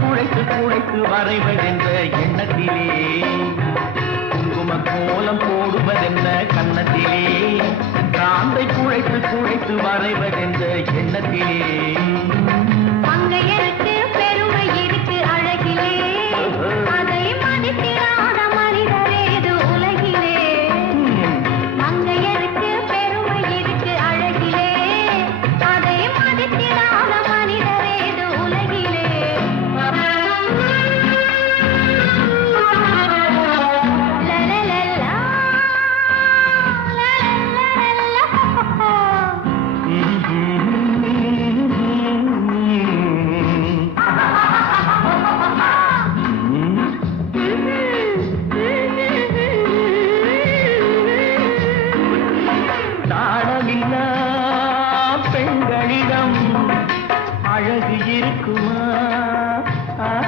குழைத்து குழைத்து வரைவதென்ற எண்ணத்திலே? கோலம் போடுவதென்ன கன்னத்திலே? காந்தை குழைத்து குழைத்து வரைவதென்ற எண்ணத்திலே. மங்கையருக்கு அழகு இருக்குமா? ஆ,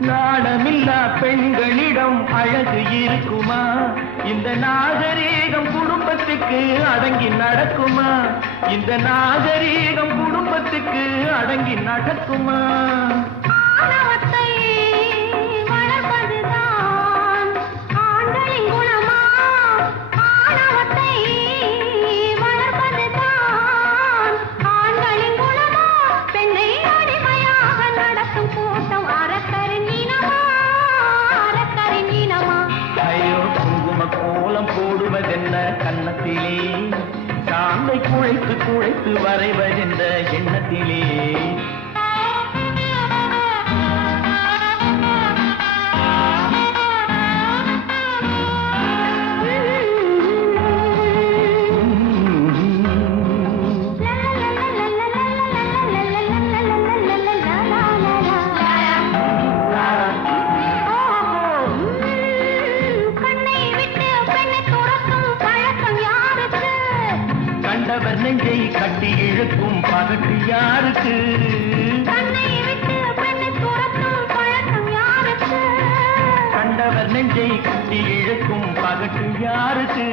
நாணமில்லா பெண்களிடம் அழகு இருக்குமா? இந்த நாகரீகம் குடும்பத்துக்கு அடங்கி நடக்குமா? இந்த நாகரீகம் குடும்பத்துக்கு அடங்கி நடக்குமா? கோலம் கன்னத்திலே. சாந்தை குழைத்து குழைத்து வரைவதென்ற எண்ணத்திலே. நெஞ்சை கட்டி இழுக்கும் பகட்டு யாருக்கு? கண்டவர் நெஞ்சை கட்டி இழுக்கும் பகட்டு யாருக்கு?